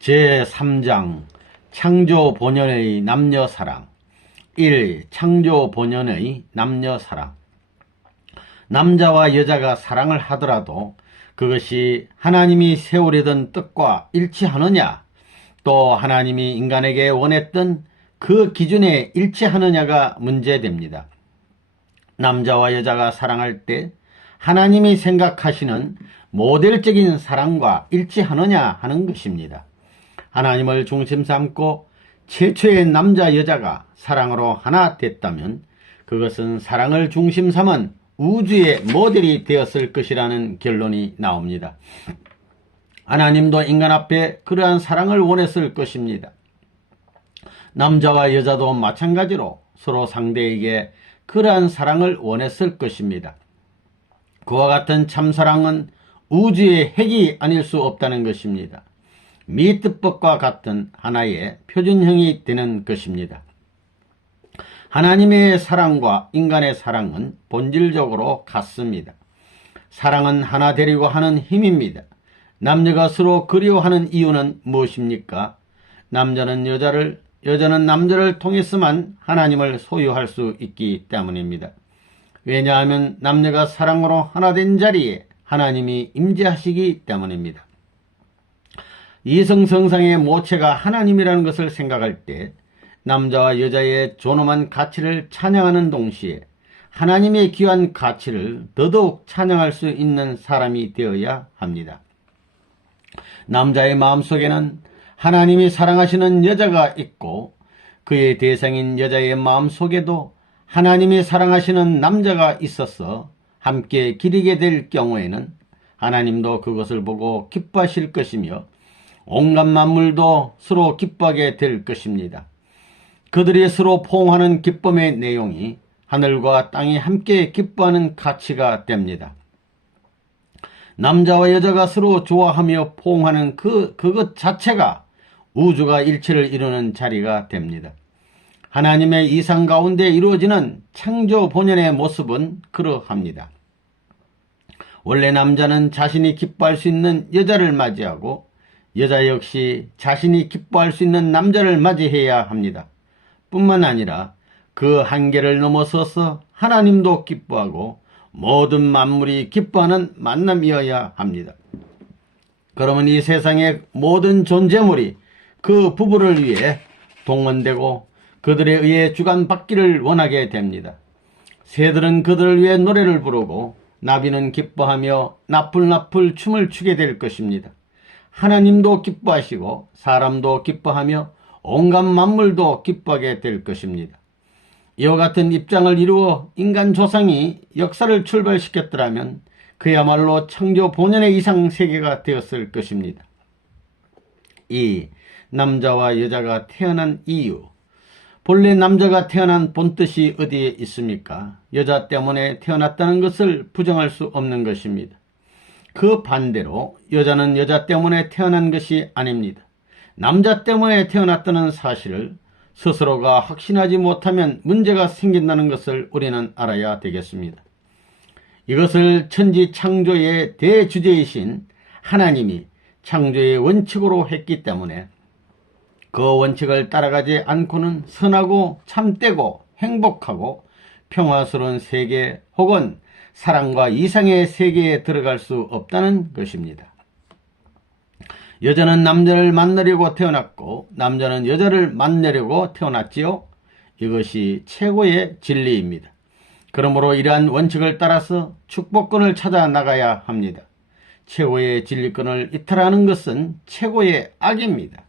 제3장 창조 본연의 남녀사랑. 1. 창조 본연의 남녀사랑. 남자와 여자가 사랑을 하더라도 그것이 하나님이 세우려던 뜻과 일치하느냐, 또 하나님이 인간에게 원했던 그 기준에 일치하느냐가 문제됩니다. 남자와 여자가 사랑할 때 하나님이 생각하시는 모델적인 사랑과 일치하느냐 하는 것입니다. 하나님을 중심 삼고 최초의 남자 여자가 사랑으로 하나 됐다면 그것은 사랑을 중심 삼은 우주의 모델이 되었을 것이라는 결론이 나옵니다. 하나님도 인간 앞에 그러한 사랑을 원했을 것입니다. 남자와 여자도 마찬가지로 서로 상대에게 그러한 사랑을 원했을 것입니다. 그와 같은 참사랑은 우주의 핵이 아닐 수 없다는 것입니다. 미뜨법과 같은 하나의 표준형이 되는 것입니다. 하나님의 사랑과 인간의 사랑은 본질적으로 같습니다. 사랑은 하나 되려고 하는 힘입니다. 남녀가 서로 그리워하는 이유는 무엇입니까? 남자는 여자를, 여자는 남자를 통해서만 하나님을 소유할 수 있기 때문입니다. 왜냐하면 남녀가 사랑으로 하나 된 자리에 하나님이 임재하시기 때문입니다. 이성성상의 모체가 하나님이라는 것을 생각할 때 남자와 여자의 존엄한 가치를 찬양하는 동시에 하나님의 귀한 가치를 더더욱 찬양할 수 있는 사람이 되어야 합니다. 남자의 마음속에는 하나님이 사랑하시는 여자가 있고 그의 대상인 여자의 마음속에도 하나님이 사랑하시는 남자가 있어서 함께 기리게 될 경우에는 하나님도 그것을 보고 기뻐하실 것이며 온갖 만물도 서로 기뻐하게 될 것입니다. 그들이 서로 포옹하는 기쁨의 내용이 하늘과 땅이 함께 기뻐하는 가치가 됩니다. 남자와 여자가 서로 좋아하며 포옹하는 그것 자체가 우주가 일체를 이루는 자리가 됩니다. 하나님의 이상 가운데 이루어지는 창조 본연의 모습은 그러합니다. 원래 남자는 자신이 기뻐할 수 있는 여자를 맞이하고 여자 역시 자신이 기뻐할 수 있는 남자를 맞이해야 합니다. 뿐만 아니라 그 한계를 넘어서서 하나님도 기뻐하고 모든 만물이 기뻐하는 만남이어야 합니다. 그러면 이 세상의 모든 존재물이 그 부부를 위해 동원되고 그들에 의해 주관받기를 원하게 됩니다. 새들은 그들을 위해 노래를 부르고 나비는 기뻐하며 나풀나풀 춤을 추게 될 것입니다. 하나님도 기뻐하시고 사람도 기뻐하며 온갖 만물도 기뻐하게 될 것입니다. 이와 같은 입장을 이루어 인간 조상이 역사를 출발시켰더라면 그야말로 창조 본연의 이상 세계가 되었을 것입니다. 2. 남자와 여자가 태어난 이유. 본래 남자가 태어난 본뜻이 어디에 있습니까? 여자 때문에 태어났다는 것을 부정할 수 없는 것입니다. 그 반대로 여자는 여자 때문에 태어난 것이 아닙니다. 남자 때문에 태어났다는 사실을 스스로가 확신하지 못하면 문제가 생긴다는 것을 우리는 알아야 되겠습니다. 이것을 천지 창조의 대주제이신 하나님이 창조의 원칙으로 했기 때문에 그 원칙을 따라가지 않고는 선하고 참되고 행복하고 평화스러운 세계 혹은 사랑과 이상의 세계에 들어갈 수 없다는 것입니다. 여자는 남자를 만나려고 태어났고 남자는 여자를 만나려고 태어났지요. 이것이 최고의 진리입니다. 그러므로 이러한 원칙을 따라서 축복권을 찾아 나가야 합니다. 최고의 진리권을 이탈하는 것은 최고의 악입니다.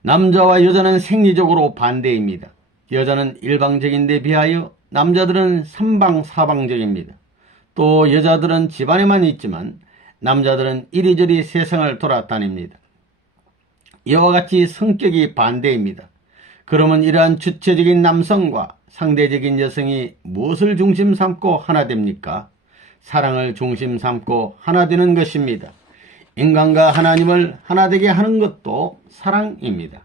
남자와 여자는 생리적으로 반대입니다. 여자는 일방적인데 비하여 남자들은 삼방사방적입니다. 또 여자들은 집안에만 있지만 남자들은 이리저리 세상을 돌아다닙니다. 이와 같이 성격이 반대입니다. 그러면 이러한 주체적인 남성과 상대적인 여성이 무엇을 중심 삼고 하나 됩니까? 사랑을 중심 삼고 하나 되는 것입니다. 인간과 하나님을 하나 되게 하는 것도 사랑입니다.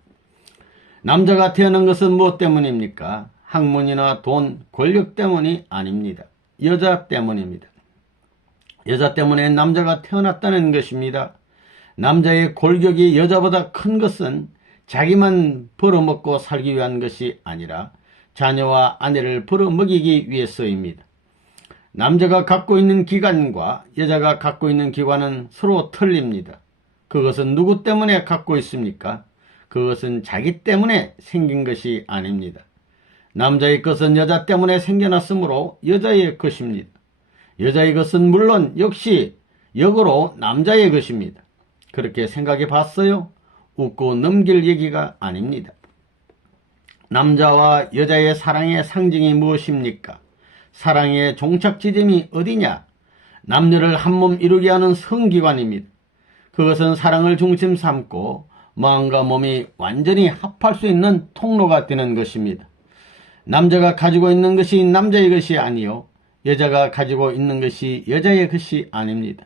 남자가 태어난 것은 무엇 때문입니까? 학문이나 돈, 권력 때문이 아닙니다. 여자 때문입니다. 여자 때문에 남자가 태어났다는 것입니다. 남자의 골격이 여자보다 큰 것은 자기만 벌어먹고 살기 위한 것이 아니라 자녀와 아내를 벌어먹이기 위해서입니다. 남자가 갖고 있는 기관과 여자가 갖고 있는 기관은 서로 틀립니다. 그것은 누구 때문에 갖고 있습니까? 그것은 자기 때문에 생긴 것이 아닙니다. 남자의 것은 여자 때문에 생겨났으므로 여자의 것입니다. 여자의 것은 물론 역시 역으로 남자의 것입니다. 그렇게 생각해 봤어요? 웃고 넘길 얘기가 아닙니다. 남자와 여자의 사랑의 상징이 무엇입니까? 사랑의 종착 지점이 어디냐? 남녀를 한 몸 이루게 하는 성기관입니다. 그것은 사랑을 중심 삼고 마음과 몸이 완전히 합할 수 있는 통로가 되는 것입니다. 남자가 가지고 있는 것이 남자의 것이 아니요 여자가 가지고 있는 것이 여자의 것이 아닙니다.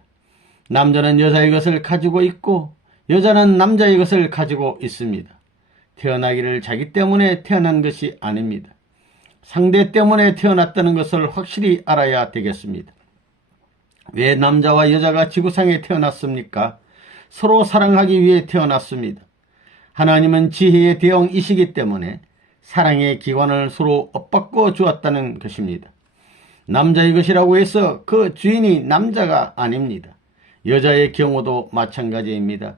남자는 여자의 것을 가지고 있고 여자는 남자의 것을 가지고 있습니다. 태어나기를 자기 때문에 태어난 것이 아닙니다. 상대 때문에 태어났다는 것을 확실히 알아야 되겠습니다. 왜 남자와 여자가 지구상에 태어났습니까? 서로 사랑하기 위해 태어났습니다. 하나님은 지혜의 대왕이시기 때문에 사랑의 기관을 서로 엇바꿔 주었다는 것입니다. 남자의 것이라고 해서 그 주인이 남자가 아닙니다. 여자의 경우도 마찬가지입니다.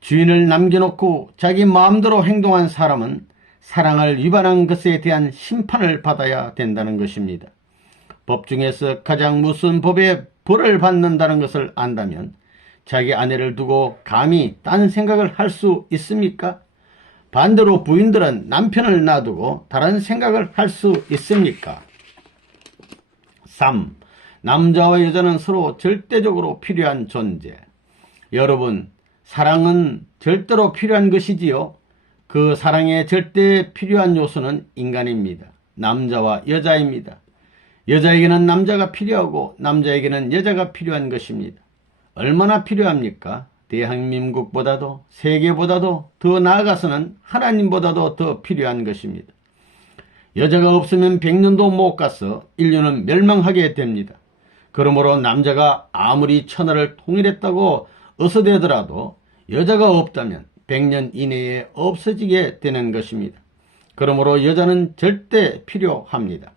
주인을 남겨놓고 자기 마음대로 행동한 사람은 사랑을 위반한 것에 대한 심판을 받아야 된다는 것입니다. 법 중에서 가장 무서운 법에 벌을 받는다는 것을 안다면 자기 아내를 두고 감히 딴 생각을 할 수 있습니까? 반대로 부인들은 남편을 놔두고 다른 생각을 할 수 있습니까? 3. 남자와 여자는 서로 절대적으로 필요한 존재. 여러분, 사랑은 절대로 필요한 것이지요. 그 사랑에 절대 필요한 요소는 인간입니다. 남자와 여자입니다. 여자에게는 남자가 필요하고 남자에게는 여자가 필요한 것입니다. 얼마나 필요합니까? 대한민국보다도 세계보다도 더 나아가서는 하나님보다도 더 필요한 것입니다. 여자가 없으면 100년도 못 가서 인류는 멸망하게 됩니다. 그러므로 남자가 아무리 천하를 통일했다고 어서대더라도 여자가 없다면 100년 이내에 없어지게 되는 것입니다. 그러므로 여자는 절대 필요합니다.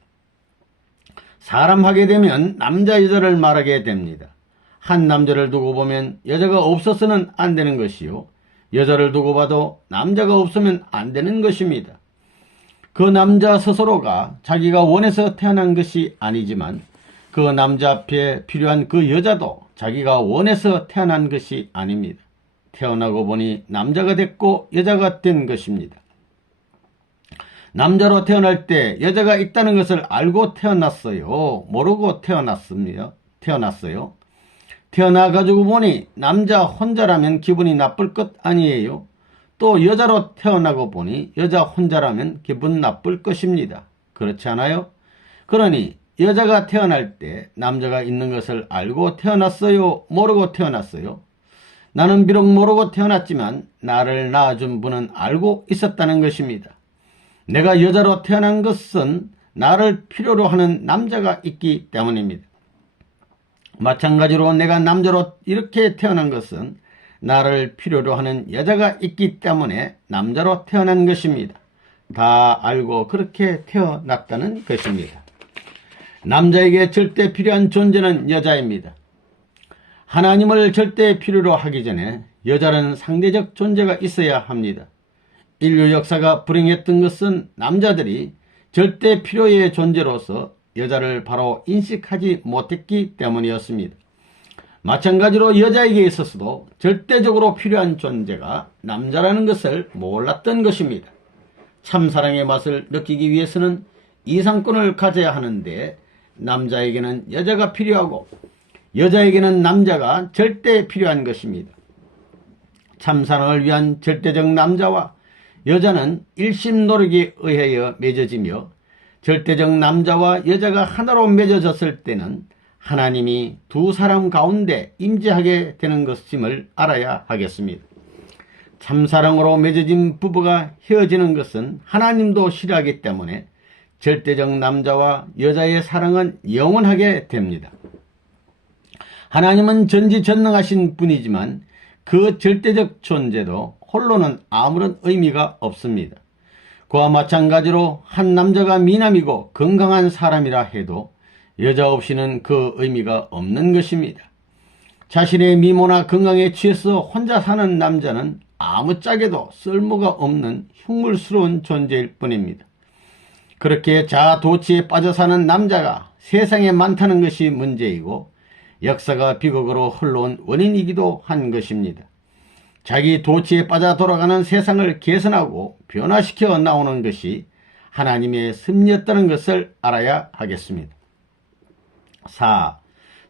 사람 하게 되면 남자 여자를 말하게 됩니다. 한 남자를 두고 보면 여자가 없어서는 안 되는 것이요 여자를 두고 봐도 남자가 없으면 안 되는 것입니다. 그 남자 스스로가 자기가 원해서 태어난 것이 아니지만 그 남자 앞에 필요한 그 여자도 자기가 원해서 태어난 것이 아닙니다. 태어나고 보니 남자가 됐고 여자가 된 것입니다. 남자로 태어날 때 여자가 있다는 것을 알고 태어났어요? 모르고 태어났어요? 태어나가지고 보니 남자 혼자라면 기분이 나쁠 것 아니에요? 또 여자로 태어나고 보니 여자 혼자라면 기분 나쁠 것입니다. 그렇지 않아요? 그러니 여자가 태어날 때 남자가 있는 것을 알고 태어났어요? 모르고 태어났어요? 나는 비록 모르고 태어났지만 나를 낳아준 분은 알고 있었다는 것입니다. 내가 여자로 태어난 것은 나를 필요로 하는 남자가 있기 때문입니다. 마찬가지로 내가 남자로 이렇게 태어난 것은 나를 필요로 하는 여자가 있기 때문에 남자로 태어난 것입니다. 다 알고 그렇게 태어났다는 것입니다. 남자에게 절대 필요한 존재는 여자입니다. 하나님을 절대 필요로 하기 전에 여자는 상대적 존재가 있어야 합니다. 인류 역사가 불행했던 것은 남자들이 절대 필요의 존재로서 여자를 바로 인식하지 못했기 때문이었습니다. 마찬가지로 여자에게 있어서도 절대적으로 필요한 존재가 남자라는 것을 몰랐던 것입니다. 참사랑의 맛을 느끼기 위해서는 이상권을 가져야 하는데 남자에게는 여자가 필요하고 여자에게는 남자가 절대 필요한 것입니다. 참사랑을 위한 절대적 남자와 여자는 일심 노력에 의하여 맺어지며 절대적 남자와 여자가 하나로 맺어졌을 때는 하나님이 두 사람 가운데 임재하게 되는 것임을 알아야 하겠습니다. 참사랑으로 맺어진 부부가 헤어지는 것은 하나님도 싫어하기 때문에 절대적 남자와 여자의 사랑은 영원하게 됩니다. 하나님은 전지전능하신 분이지만 그 절대적 존재도 홀로는 아무런 의미가 없습니다. 그와 마찬가지로 한 남자가 미남이고 건강한 사람이라 해도 여자 없이는 그 의미가 없는 것입니다. 자신의 미모나 건강에 취해서 혼자 사는 남자는 아무짝에도 쓸모가 없는 흉물스러운 존재일 뿐입니다. 그렇게 자아도취에 빠져 사는 남자가 세상에 많다는 것이 문제이고 역사가 비극으로 흘러온 원인이기도 한 것입니다. 자기 도취에 빠져 돌아가는 세상을 개선하고 변화시켜 나오는 것이 하나님의 섭리였다는 것을 알아야 하겠습니다. 4.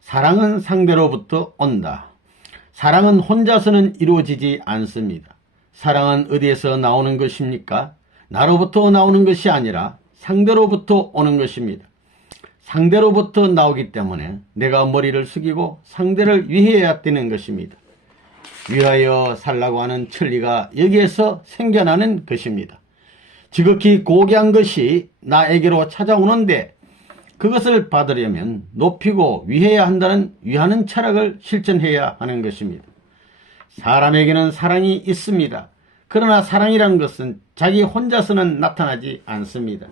사랑은 상대로부터 온다. 사랑은 혼자서는 이루어지지 않습니다. 사랑은 어디에서 나오는 것입니까? 나로부터 나오는 것이 아니라 상대로부터 오는 것입니다. 상대로부터 나오기 때문에 내가 머리를 숙이고 상대를 위해야 되는 것입니다. 위하여 살라고 하는 천리가 여기에서 생겨나는 것입니다. 지극히 고귀한 것이 나에게로 찾아오는데 그것을 받으려면 높이고 위해야 한다는 위하는 철학을 실천해야 하는 것입니다. 사람에게는 사랑이 있습니다. 그러나 사랑이란 것은 자기 혼자서는 나타나지 않습니다.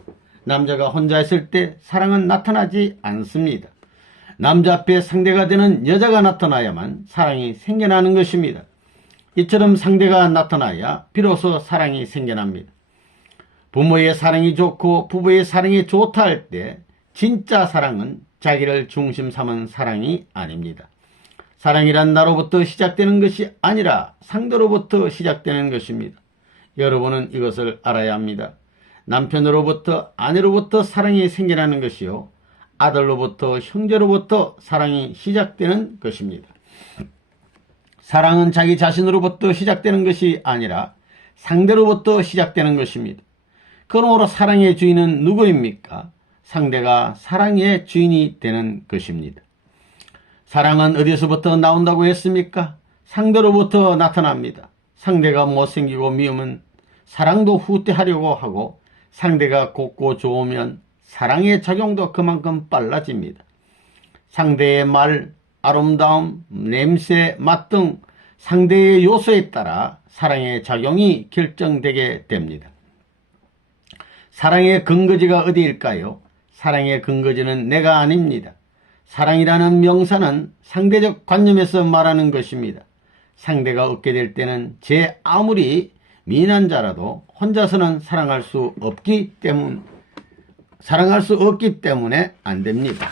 남자가 혼자 있을 때 사랑은 나타나지 않습니다. 남자 앞에 상대가 되는 여자가 나타나야만 사랑이 생겨나는 것입니다. 이처럼 상대가 나타나야 비로소 사랑이 생겨납니다. 부모의 사랑이 좋고 부부의 사랑이 좋다 할 때 진짜 사랑은 자기를 중심 삼은 사랑이 아닙니다. 사랑이란 나로부터 시작되는 것이 아니라 상대로부터 시작되는 것입니다. 여러분은 이것을 알아야 합니다. 남편으로부터 아내로부터 사랑이 생겨나는 것이요 아들로부터 형제로부터 사랑이 시작되는 것입니다. 사랑은 자기 자신으로부터 시작되는 것이 아니라 상대로부터 시작되는 것입니다. 그러므로 사랑의 주인은 누구입니까? 상대가 사랑의 주인이 되는 것입니다. 사랑은 어디서부터 나온다고 했습니까? 상대로부터 나타납니다. 상대가 못생기고 미우면 사랑도 후퇴하려고 하고 상대가 곱고 좋으면 사랑의 작용도 그만큼 빨라집니다. 상대의 말, 아름다움, 냄새, 맛 등 상대의 요소에 따라 사랑의 작용이 결정되게 됩니다. 사랑의 근거지가 어디일까요? 사랑의 근거지는 내가 아닙니다. 사랑이라는 명사는 상대적 관념에서 말하는 것입니다. 상대가 없게 될 때는 제 아무리 미인한 자라도 혼자서는 사랑할 수 없기 때문에 안 됩니다.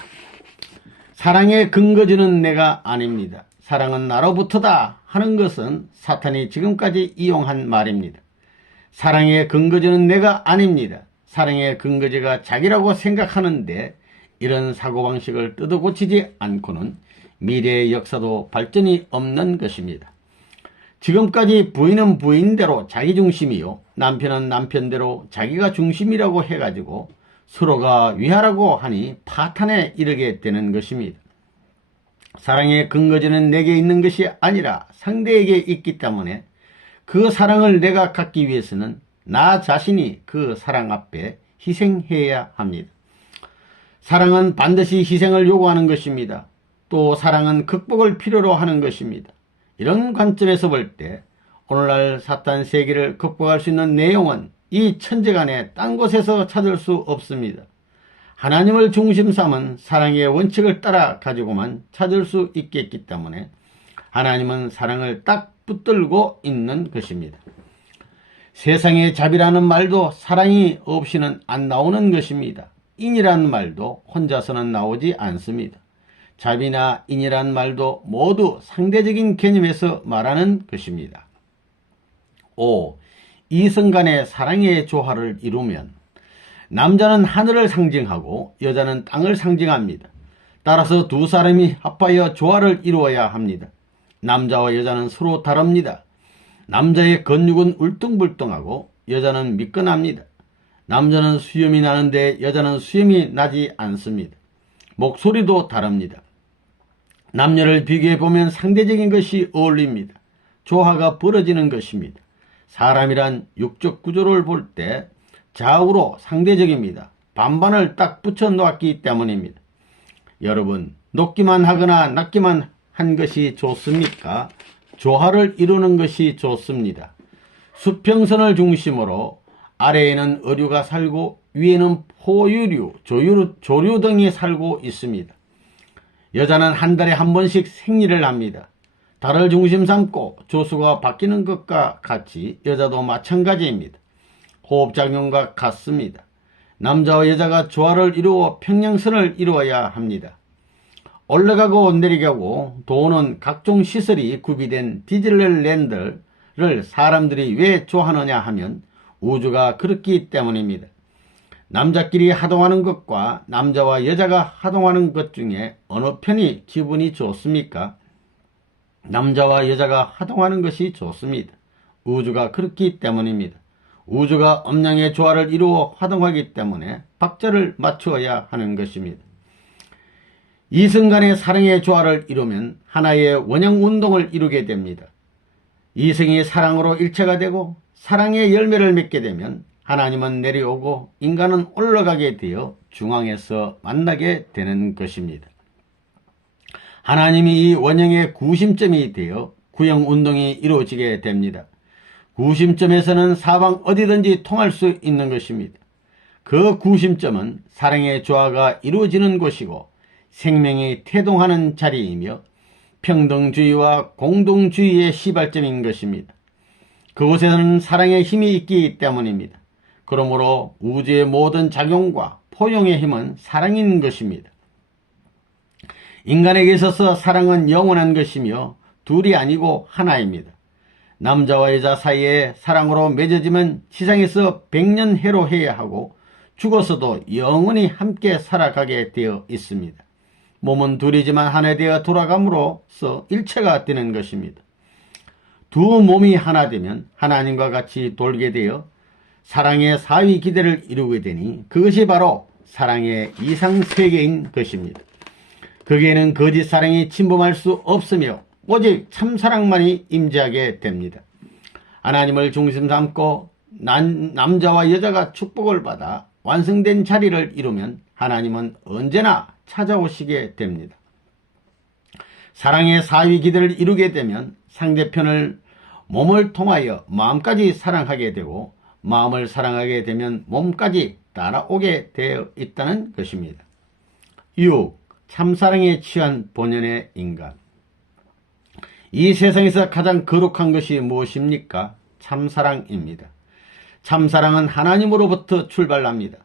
사랑의 근거지는 내가 아닙니다. 사랑은 나로부터다 하는 것은 사탄이 지금까지 이용한 말입니다. 사랑의 근거지는 내가 아닙니다. 사랑의 근거지가 자기라고 생각하는데 이런 사고방식을 뜯어고치지 않고는 미래의 역사도 발전이 없는 것입니다. 지금까지 부인은 부인대로 자기중심이요 남편은 남편대로 자기가 중심이라고 해가지고 서로가 위하라고 하니 파탄에 이르게 되는 것입니다. 사랑의 근거지는 내게 있는 것이 아니라 상대에게 있기 때문에 그 사랑을 내가 갖기 위해서는 나 자신이 그 사랑 앞에 희생해야 합니다. 사랑은 반드시 희생을 요구하는 것입니다. 또 사랑은 극복을 필요로 하는 것입니다. 이런 관점에서 볼 때 오늘날 사탄 세계를 극복할 수 있는 내용은 이 천지간에 딴 곳에서 찾을 수 없습니다. 하나님을 중심 삼은 사랑의 원칙을 따라 가지고만 찾을 수 있겠기 때문에 하나님은 사랑을 딱 붙들고 있는 것입니다. 세상의 자비라는 말도 사랑이 없이는 안 나오는 것입니다. 인이라는 말도 혼자서는 나오지 않습니다. 자비나 인이라는 말도 모두 상대적인 개념에서 말하는 것입니다. 5. 이성 간의 사랑의 조화를 이루면 남자는 하늘을 상징하고 여자는 땅을 상징합니다. 따라서 두 사람이 합하여 조화를 이루어야 합니다. 남자와 여자는 서로 다릅니다. 남자의 근육은 울퉁불퉁하고 여자는 미끈합니다. 남자는 수염이 나는데 여자는 수염이 나지 않습니다. 목소리도 다릅니다. 남녀를 비교해보면 상대적인 것이 어울립니다. 조화가 벌어지는 것입니다. 사람이란 육적 구조를 볼 때 좌우로 상대적입니다. 반반을 딱 붙여 놓았기 때문입니다. 여러분, 높기만 하거나 낮기만 한 것이 좋습니까? 조화를 이루는 것이 좋습니다. 수평선을 중심으로 아래에는 어류가 살고 위에는 포유류, 조류 등이 살고 있습니다. 여자는 한 달에 한 번씩 생리를 합니다. 달을 중심 삼고 조수가 바뀌는 것과 같이 여자도 마찬가지입니다. 호흡작용과 같습니다. 남자와 여자가 조화를 이루어 평행선을 이루어야 합니다. 올라가고 내려가고 도는 각종 시설이 구비된 디즈니랜드를 사람들이 왜 좋아하느냐 하면 우주가 그렇기 때문입니다. 남자끼리 하동하는 것과 남자와 여자가 하동하는 것 중에 어느 편이 기분이 좋습니까? 남자와 여자가 하동하는 것이 좋습니다. 우주가 그렇기 때문입니다. 우주가 음양의 조화를 이루어 하동하기 때문에 박자를 맞추어야 하는 것입니다. 이성 간의 사랑의 조화를 이루면 하나의 원형 운동을 이루게 됩니다. 이성이 사랑으로 일체가 되고 사랑의 열매를 맺게 되면 하나님은 내려오고 인간은 올라가게 되어 중앙에서 만나게 되는 것입니다. 하나님이 이 원형의 구심점이 되어 구형운동이 이루어지게 됩니다. 구심점에서는 사방 어디든지 통할 수 있는 것입니다. 그 구심점은 사랑의 조화가 이루어지는 곳이고 생명이 태동하는 자리이며 평등주의와 공동주의의 시발점인 것입니다. 그곳에는 사랑의 힘이 있기 때문입니다. 그러므로 우주의 모든 작용과 포용의 힘은 사랑인 것입니다. 인간에게 있어서 사랑은 영원한 것이며 둘이 아니고 하나입니다. 남자와 여자 사이에 사랑으로 맺어지면 지상에서 100년 해로해야 하고 죽어서도 영원히 함께 살아가게 되어 있습니다. 몸은 둘이지만 하나 되어 돌아감으로써 일체가 되는 것입니다. 두 몸이 하나 되면 하나님과 같이 돌게 되어 사랑의 사위 기대를 이루게 되니 그것이 바로 사랑의 이상세계인 것입니다. 거기에는 거짓 사랑이 침범할 수 없으며 오직 참사랑만이 임재하게 됩니다. 하나님을 중심 삼고 남자와 여자가 축복을 받아 완성된 자리를 이루면 하나님은 언제나 찾아오시게 됩니다. 사랑의 사위 기대를 이루게 되면 상대편을 몸을 통하여 마음까지 사랑하게 되고 마음을 사랑하게 되면 몸까지 따라오게 되어 있다는 것입니다. 6. 참사랑에 취한 본연의 인간. 이 세상에서 가장 거룩한 것이 무엇입니까? 참사랑입니다. 참사랑은 하나님으로부터 출발합니다.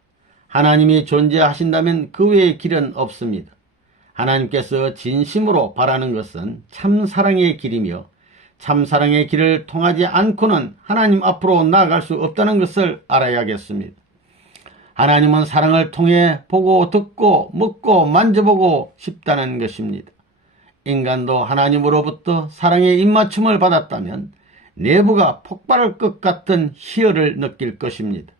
하나님이 존재하신다면 그 외의 길은 없습니다. 하나님께서 진심으로 바라는 것은 참사랑의 길이며 참사랑의 길을 통하지 않고는 하나님 앞으로 나아갈 수 없다는 것을 알아야겠습니다. 하나님은 사랑을 통해 보고 듣고 먹고 만져보고 싶다는 것입니다. 인간도 하나님으로부터 사랑의 입맞춤을 받았다면 내부가 폭발할 것 같은 희열을 느낄 것입니다.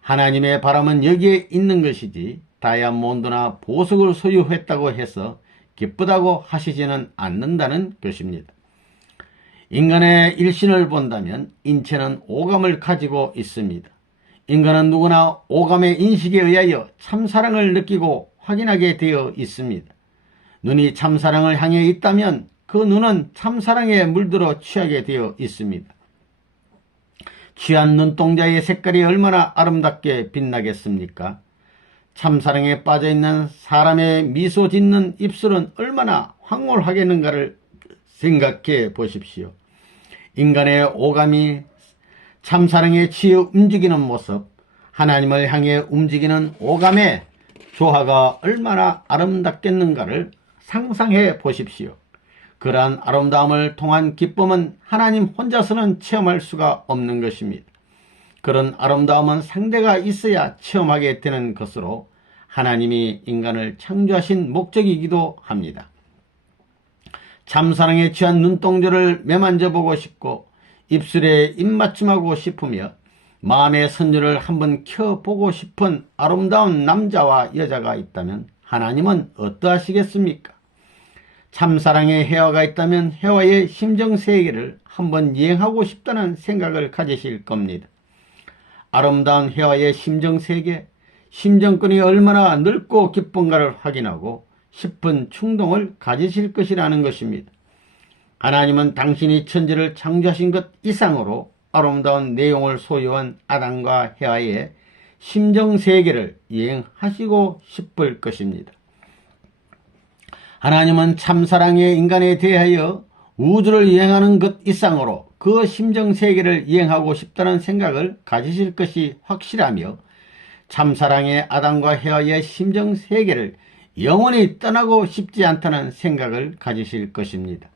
하나님의 바람은 여기에 있는 것이지 다이아몬드나 보석을 소유했다고 해서 기쁘다고 하시지는 않는다는 것입니다. 인간의 일신을 본다면 인체는 오감을 가지고 있습니다. 인간은 누구나 오감의 인식에 의하여 참사랑을 느끼고 확인하게 되어 있습니다. 눈이 참사랑을 향해 있다면 그 눈은 참사랑에 물들어 취하게 되어 있습니다. 취한 눈동자의 색깔이 얼마나 아름답게 빛나겠습니까? 참사랑에 빠져있는 사람의 미소 짓는 입술은 얼마나 황홀하겠는가를 생각해 보십시오. 인간의 오감이 참사랑에 취해 움직이는 모습, 하나님을 향해 움직이는 오감의 조화가 얼마나 아름답겠는가를 상상해 보십시오. 그러한 아름다움을 통한 기쁨은 하나님 혼자서는 체험할 수가 없는 것입니다. 그런 아름다움은 상대가 있어야 체험하게 되는 것으로 하나님이 인간을 창조하신 목적이기도 합니다. 참사랑에 취한 눈동자를 매만져보고 싶고 입술에 입맞춤하고 싶으며 마음의 선율을 한번 켜보고 싶은 아름다운 남자와 여자가 있다면 하나님은 어떠하시겠습니까? 참사랑의 해와가 있다면 해와의 심정세계를 한번 여행하고 싶다는 생각을 가지실 겁니다. 아름다운 해와의 심정세계, 심정권이 얼마나 넓고 깊은가를 확인하고 싶은 충동을 가지실 것이라는 것입니다. 하나님은 당신이 천지를 창조하신 것 이상으로 아름다운 내용을 소유한 아담과 헤아의 심정세계를 이행하시고 싶을 것입니다. 하나님은 참사랑의 인간에 대하여 우주를 이행하는 것 이상으로 그 심정세계를 이행하고 싶다는 생각을 가지실 것이 확실하며 참사랑의 아담과 헤아의 심정세계를 영원히 떠나고 싶지 않다는 생각을 가지실 것입니다.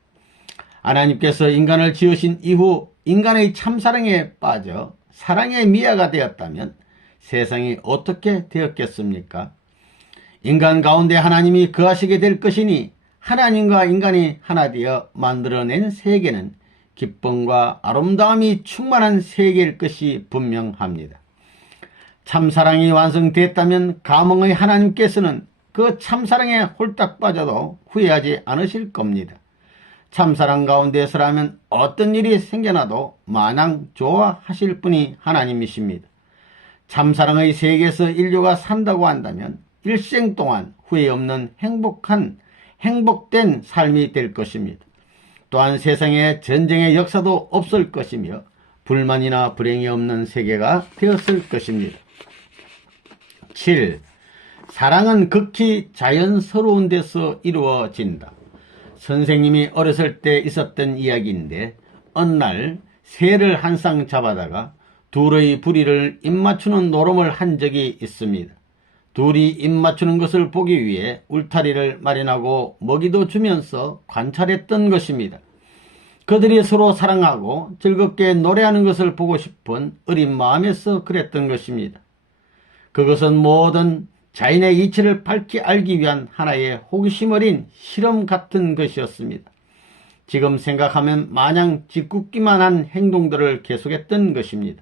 하나님께서 인간을 지으신 이후 인간의 참사랑에 빠져 사랑의 미아가 되었다면 세상이 어떻게 되었겠습니까? 인간 가운데 하나님이 거하시게 될 것이니 하나님과 인간이 하나 되어 만들어낸 세계는 기쁨과 아름다움이 충만한 세계일 것이 분명합니다. 참사랑이 완성됐다면 감흥의 하나님께서는 그 참사랑에 홀딱 빠져도 후회하지 않으실 겁니다. 참사랑 가운데서라면 어떤 일이 생겨나도 마냥 좋아하실 분이 하나님이십니다. 참사랑의 세계에서 인류가 산다고 한다면 일생 동안 후회 없는 행복된 삶이 될 것입니다. 또한 세상에 전쟁의 역사도 없을 것이며 불만이나 불행이 없는 세계가 되었을 것입니다. 7. 사랑은 극히 자연스러운 데서 이루어진다. 선생님이 어렸을 때 있었던 이야기인데 어느 날 새를 한 쌍 잡아다가 둘의 부리를 입맞추는 노름을 한 적이 있습니다. 둘이 입맞추는 것을 보기 위해 울타리를 마련하고 먹이도 주면서 관찰했던 것입니다. 그들이 서로 사랑하고 즐겁게 노래하는 것을 보고 싶은 어린 마음에서 그랬던 것입니다. 그것은 모든 자연의 이치를 밝히 알기 위한 하나의 호기심 어린 실험 같은 것이었습니다. 지금 생각하면 마냥 짓궂기만 한 행동들을 계속했던 것입니다.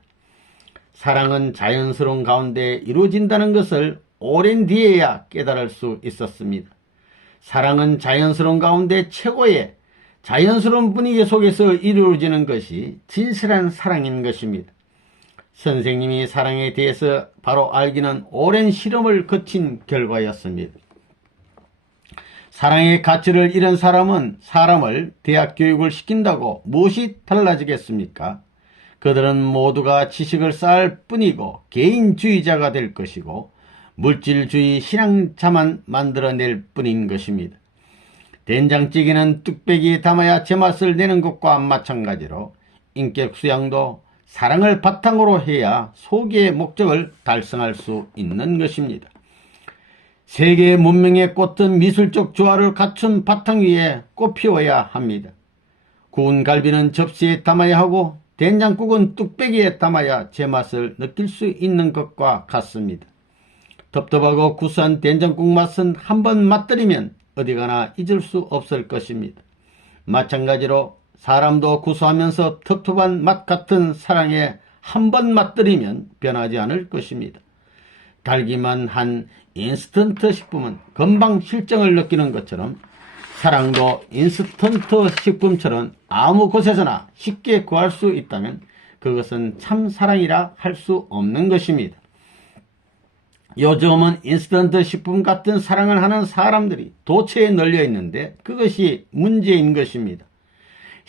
사랑은 자연스러운 가운데 이루어진다는 것을 오랜 뒤에야 깨달을 수 있었습니다. 사랑은 자연스러운 가운데 최고의 자연스러운 분위기 속에서 이루어지는 것이 진실한 사랑인 것입니다. 선생님이 사랑에 대해서 바로 알기는 오랜 실험을 거친 결과였습니다. 사랑의 가치를 잃은 사람은 사람을 대학 교육을 시킨다고 무엇이 달라지겠습니까? 그들은 모두가 지식을 쌓을 뿐이고 개인주의자가 될 것이고 물질주의 신앙자만 만들어낼 뿐인 것입니다. 된장찌개는 뚝배기에 담아야 제맛을 내는 것과 마찬가지로 인격 수양도 사랑을 바탕으로 해야 소기의 목적을 달성할 수 있는 것입니다. 세계 문명의 꽃은 미술적 조화를 갖춘 바탕 위에 꽃 피워야 합니다. 구운 갈비는 접시에 담아야 하고 된장국은 뚝배기에 담아야 제맛을 느낄 수 있는 것과 같습니다. 텁텁하고 구수한 된장국 맛은 한번 맛들이면 어디가나 잊을 수 없을 것입니다. 마찬가지로 사람도 구수하면서 텁텁한 맛 같은 사랑에 한번 맛들이면 변하지 않을 것입니다. 달기만 한 인스턴트 식품은 금방 실정을 느끼는 것처럼 사랑도 인스턴트 식품처럼 아무 곳에서나 쉽게 구할 수 있다면 그것은 참 사랑이라 할 수 없는 것입니다. 요즘은 인스턴트 식품 같은 사랑을 하는 사람들이 도처에 널려 있는데 그것이 문제인 것입니다.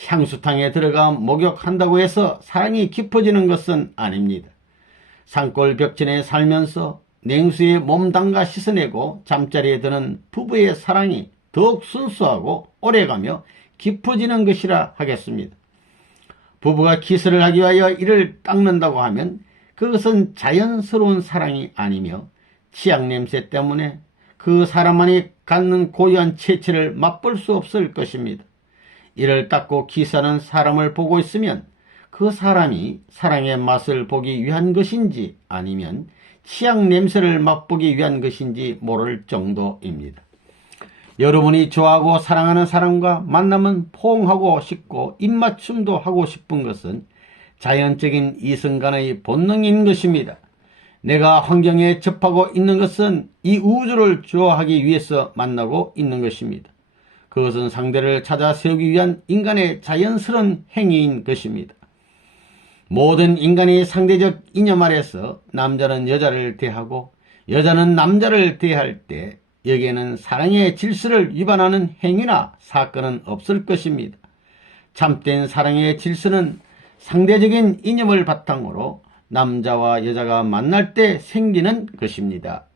향수탕에 들어가 목욕한다고 해서 사랑이 깊어지는 것은 아닙니다. 산골 벽진에 살면서 냉수에 몸 담가 씻어내고 잠자리에 드는 부부의 사랑이 더욱 순수하고 오래가며 깊어지는 것이라 하겠습니다. 부부가 키스를 하기 위하여 이를 닦는다고 하면 그것은 자연스러운 사랑이 아니며 치약 냄새 때문에 그 사람만이 갖는 고유한 체취를 맛볼 수 없을 것입니다. 이를 닦고 키스하는 사람을 보고 있으면 그 사람이 사랑의 맛을 보기 위한 것인지 아니면 치약 냄새를 맛보기 위한 것인지 모를 정도입니다. 여러분이 좋아하고 사랑하는 사람과 만나면 포옹하고 싶고 입맞춤도 하고 싶은 것은 자연적인 이성간의 본능인 것입니다. 내가 환경에 접하고 있는 것은 이 우주를 좋아하기 위해서 만나고 있는 것입니다. 그것은 상대를 찾아 세우기 위한 인간의 자연스러운 행위인 것입니다. 모든 인간이 상대적 이념 아래서 남자는 여자를 대하고 여자는 남자를 대할 때 여기에는 사랑의 질서를 위반하는 행위나 사건은 없을 것입니다. 참된 사랑의 질서는 상대적인 이념을 바탕으로 남자와 여자가 만날 때 생기는 것입니다.